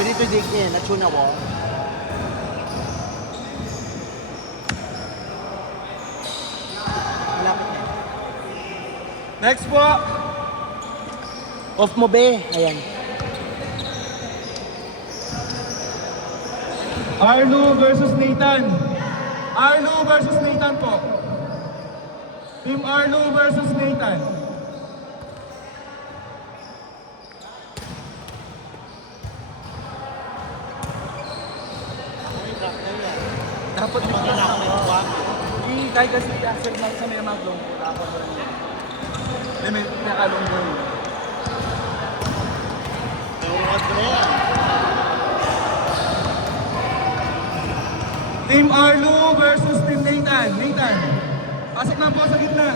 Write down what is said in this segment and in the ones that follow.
Ready to dig in. Natuna wall. Malapit na. Next po. Off mo, be. Ayan. Arlo versus Nathan. Arlo versus Nathan po. Team Arlo versus Nathan. Dapat di ba na ako may buwag? Dahil kasi asset na sa may mga long wala ako rin. May nakalong mo yun. Team Arlo versus Team Nathan. Nathan, pasok na po sa gitna.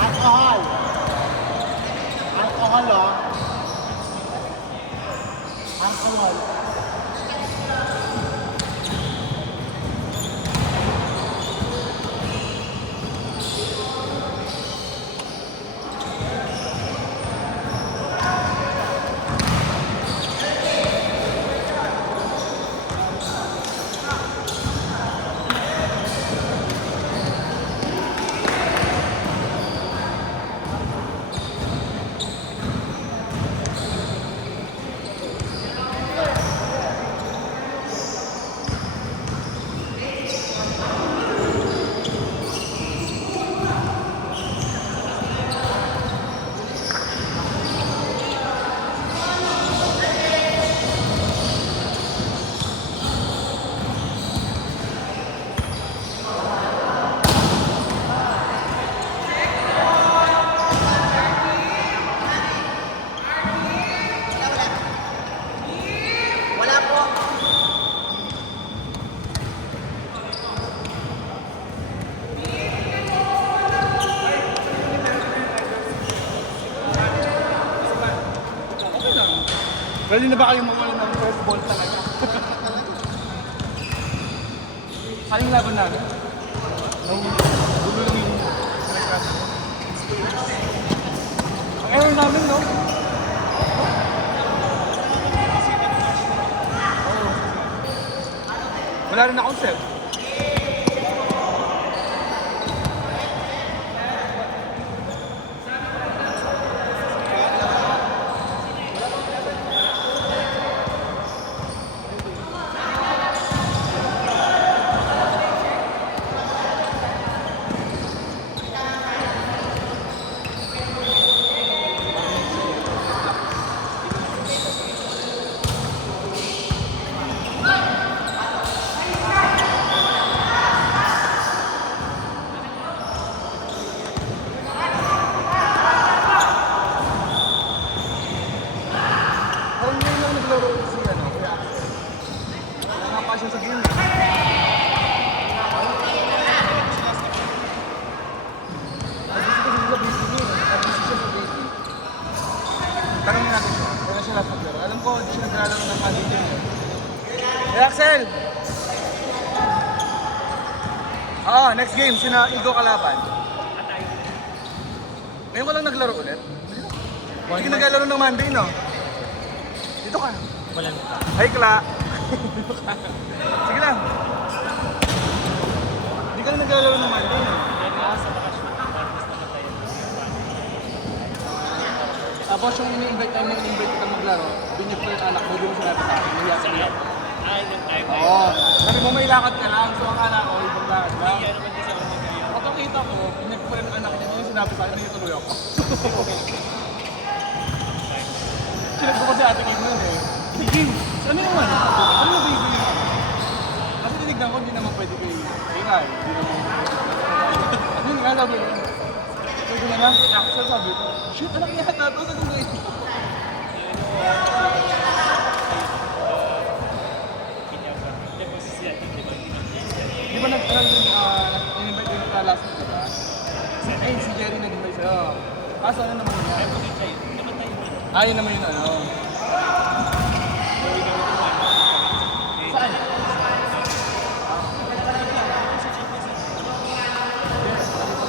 Alcohol. Alcohol, oh. Alcohol. Wala po. Ready na ba kayong mawala ng first ball talaga? Anong laban namin? Dulo lang yung nagkasa. Ang error namin, no? Wala rin akong set. Parang ngayon lang naglaro si ano, kaya wala pa siya sa game. Tanong natin siya, kaya siya last naglaro. Alam ko, hindi siya naglalaro ng Madrid. Hey Axel! Oo, next game, sina Igo kalaban. Ngayon ko lang naglaro ulit. Hindi ka naglalaro ng Monday, no? Dito ka. Wala na. Hi, Kla. Sige lang. Hindi ka lang naglalaro ng Monday, no? Kaya nga sa bakasyon, parang mas namatay. Tapos yung ini-invite kita maglaro, binyag ko yung anak mo, di mo sinabi sa akin, nahiya sa iyo. Oo. Sabi mo may lakad ka lang, so akala ko, ibang lakad lang. Pagkakita ko, binyag ko rin ang anak niya, di mo sinabi sa akin, hindi tuloy ako. Sinag ko pa si Ate Kim nun eh. Si Kim, ano naman? Ano yung baby? Kasi tinignan ko, hindi naman pwede kayo. Hindi nga eh, hindi naman. Yun nga sabi ko. Sabi ko na, actual sabi ko, shit, anak niya na to sa kung gawin ko. Di ba nag-invite din ka last week, diba? Eh, si Jerry nag-invite sa'yo. Kaso ano naman yun? Ayun naman yun ano. Saan?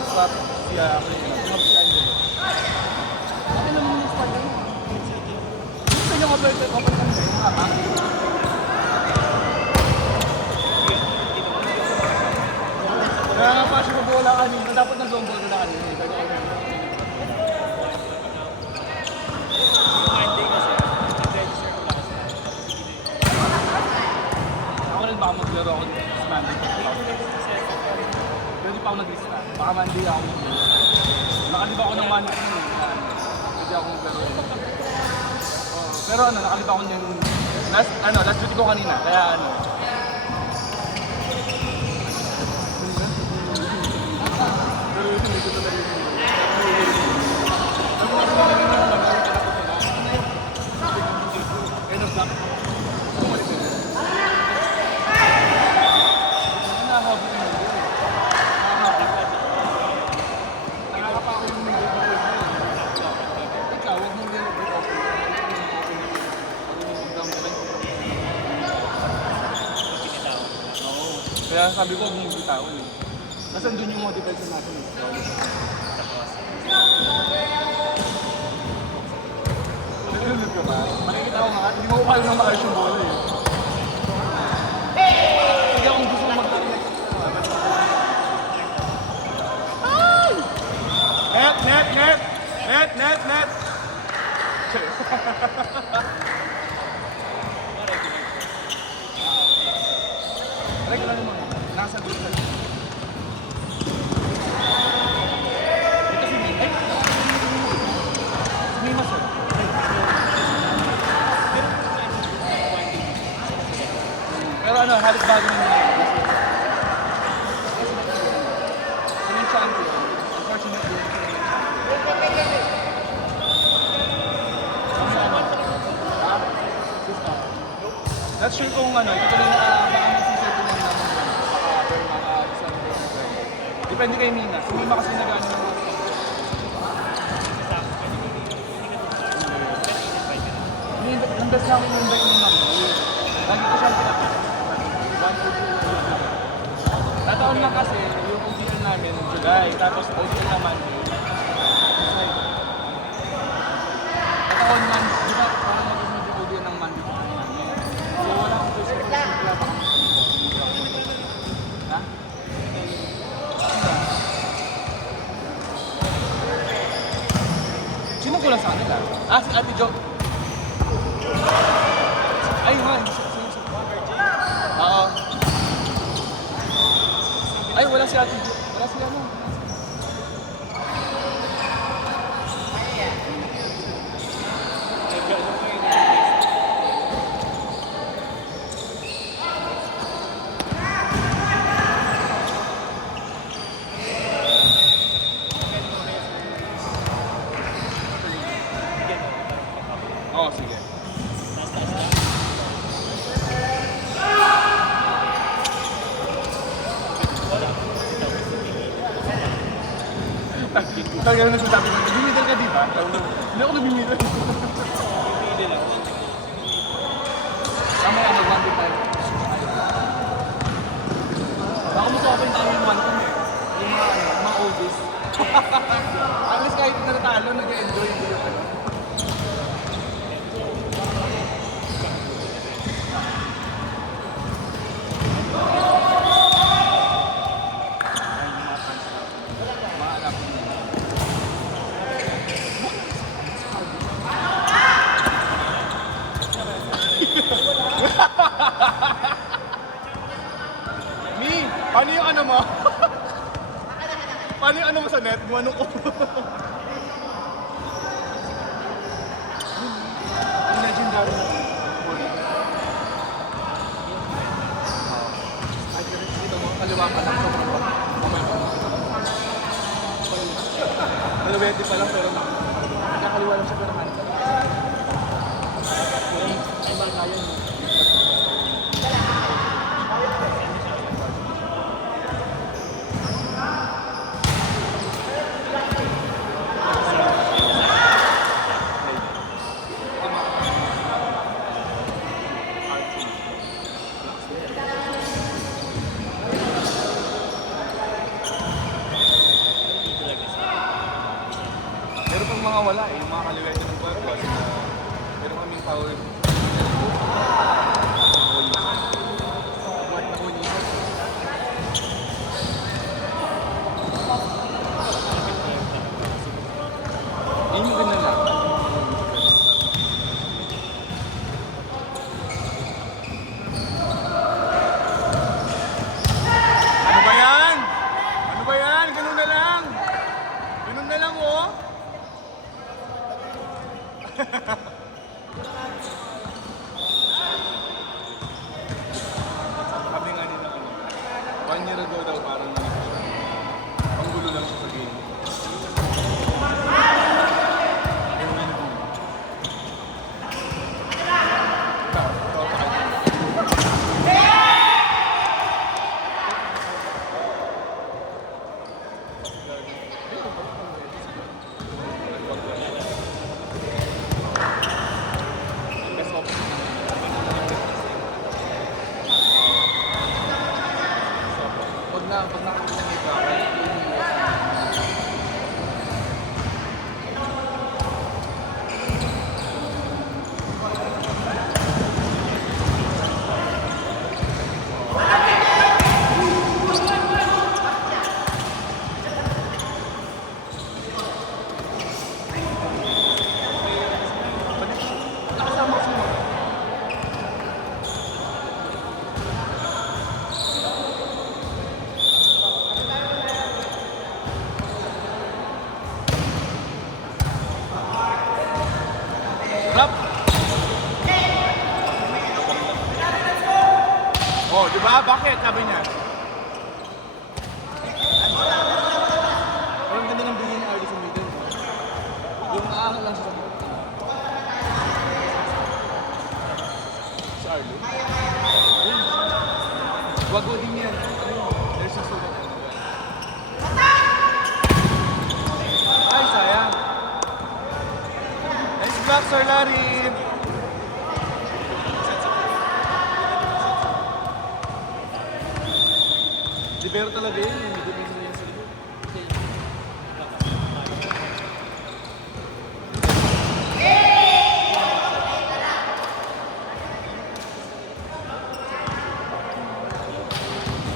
Slap siya ako yun. Ano naman yung spot yun? Gusto nyo kapag kami sa kaya nga pa siya mag-uula kanina. Dapat nag-zombol na kanina. Ako rin baka maglaro ako sa Monday. Pwede pa ako nag-lista. Baka Monday ako maglaro. Nakaliba ako ng Monday. Pwede ako maglaro. Pero ano, nakaliba ako ng last duty ko kanina. Kaya ano. Pero ito, medyo talaga yun. End of block. Bumalik na yun. Nakakabot yung mundo. Nakakapako yung mundo. Ikaw, huwag mong nilagay ako. Oo. Kaya sabi ko, huwag mong bitawan eh. Kasi andun yung motivation natin eh. Nalulog ka ba? Makikita ko nga, hindi mo ko kaya nang maayos yung bola eh. Sige akong gusto mong mag-connect. Ay! Net! Regular naman. Nasa group na lang. Ito si Mima. Si Mima sir. Pero ano, halos bago na nila. Sino yung champion? Unfortunately, not sure kung ano, itutuloy na baka mag-season na naman. Depende kay Mina. Si Mima kasi nag-ano ng mga ang best namin yung invite ni Mama. Lagi ko siyang pinapit. Nataon lang kasi yung ODL namin July, tapos ODL naman nataon man, di ba parang mag-imig yung ODL ng Monday ko namin. So wala akong choice kung wala baka ha? Sino ko lang sa kanila? Ah, si Ate Jo. Ay, man. Oo. Ay, wala si Ate Jo. Wala si ano. Oo, sige. Talaga na nagsasabi ko, nag-middle ka diba? Hindi ako nag-middle. Tama yan, mag-1 tayo. Baka mo sa open tayo yung 1 eh. Yung mga oldies. At least kahit natalo, nag-enjoy yung ano. Yung ano ko. Ang legendary na. Ay, dito mo, kaliwa pa lang. Sobrang pa. Kalawete pa lang, pero nakakaliwa lang siya, pero kanan. Ay, kaya mo. Pero pag mga wala eh, yung mga kaliwete ng Puebla, pero kaming power. What na kunin? Yun yung ganda lang. Ano ba yan? Ano ba yan? Ganun na lang. Ganun na lang oh. Sabi nga nila ano, 1 year ago daw parang ang gulo lang siya sa game. Pero ano ko? Ikaw pa kayo. Best option. Pag nakakita ng iba, Nakasama ko sila. Rap! Oh, di ba? Bakit? Sabi niya. parang ganda ng bilhin ni Arlie sa middle. Yung aangal lang siya sa middle. Si Arlo. Wago din yan. There's a sugat. Ay, sayang. Nice block, Sir Larry. Libero talaga yun. Yung midubin mo yan sa likod.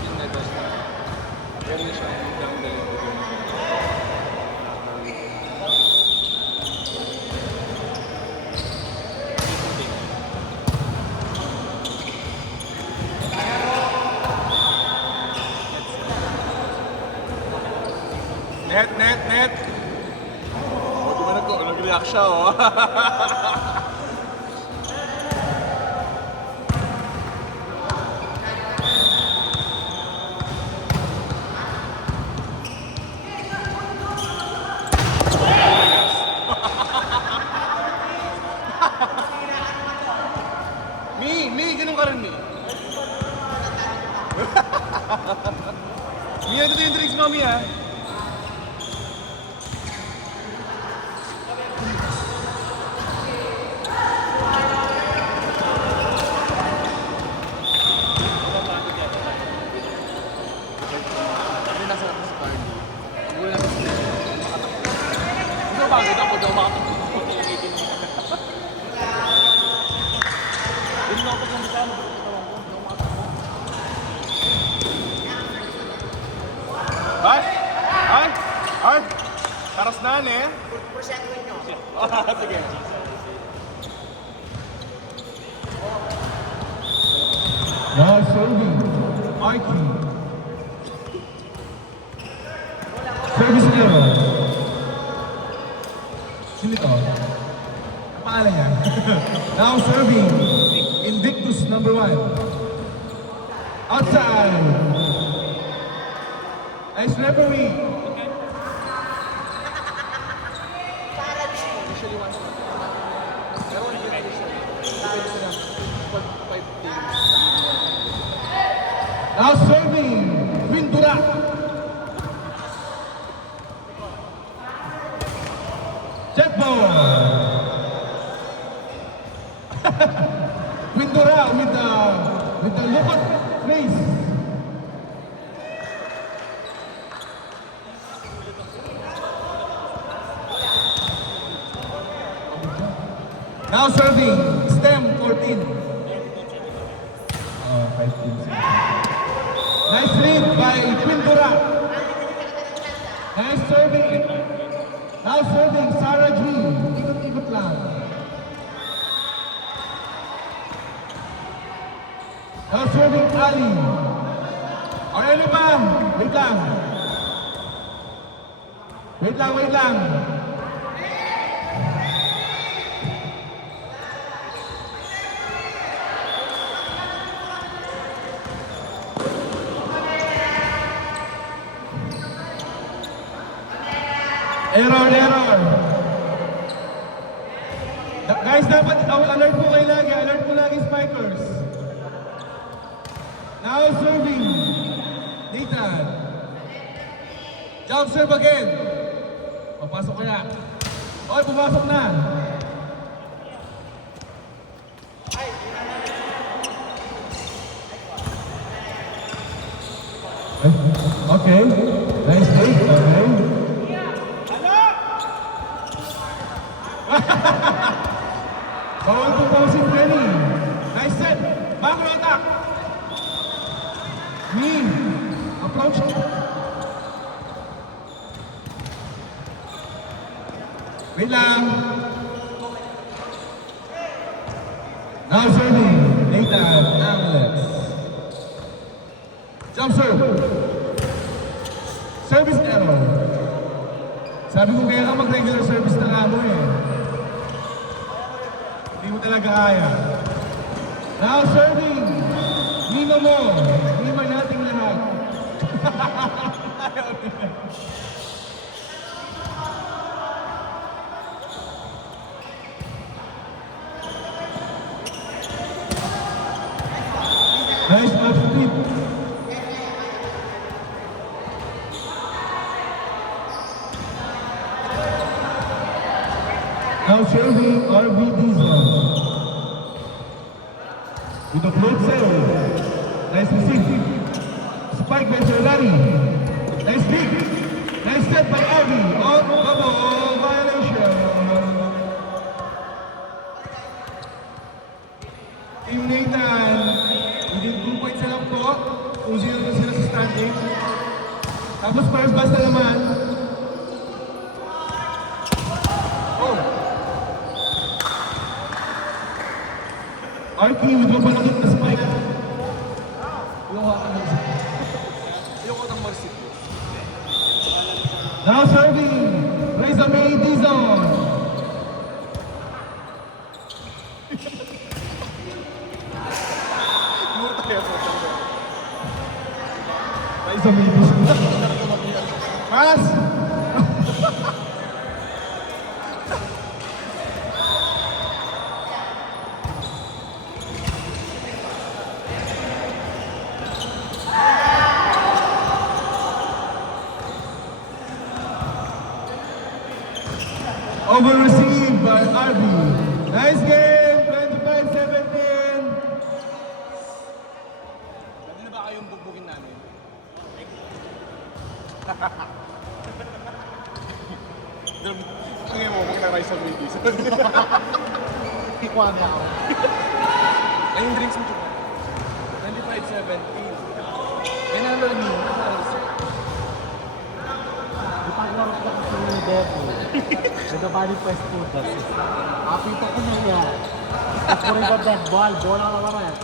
Yung netos na. Meron siya. Yung galing ko din. Net. O, di ba nag-react siya, oh. Mi, ganun ka rin, Mi. Mi, ano yung drinks mo, Mi, ha? Hindi nasa ako sa Carly. Hindi nasa sa Gusto ko pagod ako daw makatakot. Hindi na ako pagkambisama. Ay! Paras na, eh. Sige. Now serving, Mikey. Service error. Sino ito? Ang pangalan niya? Now serving, Invictus number 1. Outside. Nice referee. Usually one shot. Pero hindi na usually. Depende sila. Pag 5 teams. Now serving, Windura. Check ball. Windura with the lookout face. Now serving, STEM 14. 5 teams. Nice read by Windura. Nice serving. Now serving, Sarah G. Ikot-ikot lang. Now serving, Ali. O ano ba? Wait lang. Wait lang. Error. Guys, dapat alert po kayo lagi. Alert po lagi spikers. Now serving. Nathan. Jump serve again. Papasok kaya. Oy, pumasok na. Okay. Nice take. Okay. Bawal po pausing Penny. Nice set. Macro attack. Min. Approach. Wait lang. Now serving. Nathan Amlets. Jump serve. Service error. Sabi ko kaya ka mag-regular service na nga mo eh. Hindi mo talaga kaya. Now serving. Nino mo. Nino nating lahat. Nice off flip. Now serving RB Diesel. With the float serve. Nice receive. Spike by Solari. Nice pick. Nice set by RB. On double violation. Team Nathan. Within 2 points na lang po. Kung sino na sila sa standing. Tapos first pass na naman. Arky with mabalakit na spike. Yung ng Marcy. Now serving, Reza May Dizon. Reza May Dizon. Pass! Over received by RB. Nice game, 25-17. Pwede na ba kayong bugbugin namin? Tingin mo, kung na-rise sa babies. Ikuha na ako. Ay, yung drinks mo dyan. 25-17. Yan ang alam niyo. Ipaglaro ko kasi yung Depo. Nagabali pwes po. Apito ko na yan. Ako rin ba dead ball? Bola na naman yan.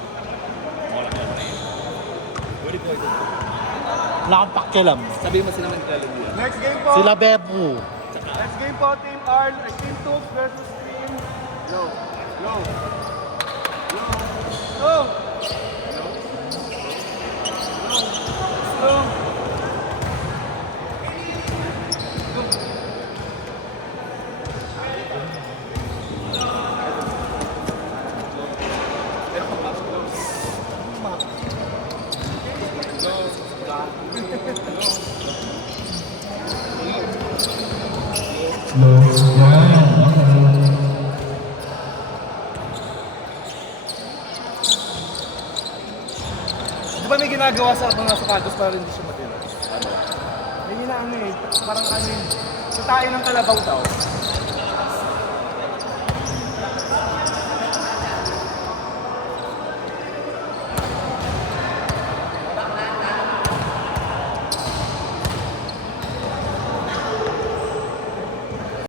Wala akong pakialam. Sabi mo sila ng kaluluwa. Next game po. Sila Bebo. Next game po, Team Arl, Team Tools versus Team Low. Low. Low. Low. Slow. Yan. Okay. Di ba may ginagawa sa mga sapatos para hindi siya matira? Ano? May ginaano eh, parang ano eh, sa tayo ng kalabaw daw.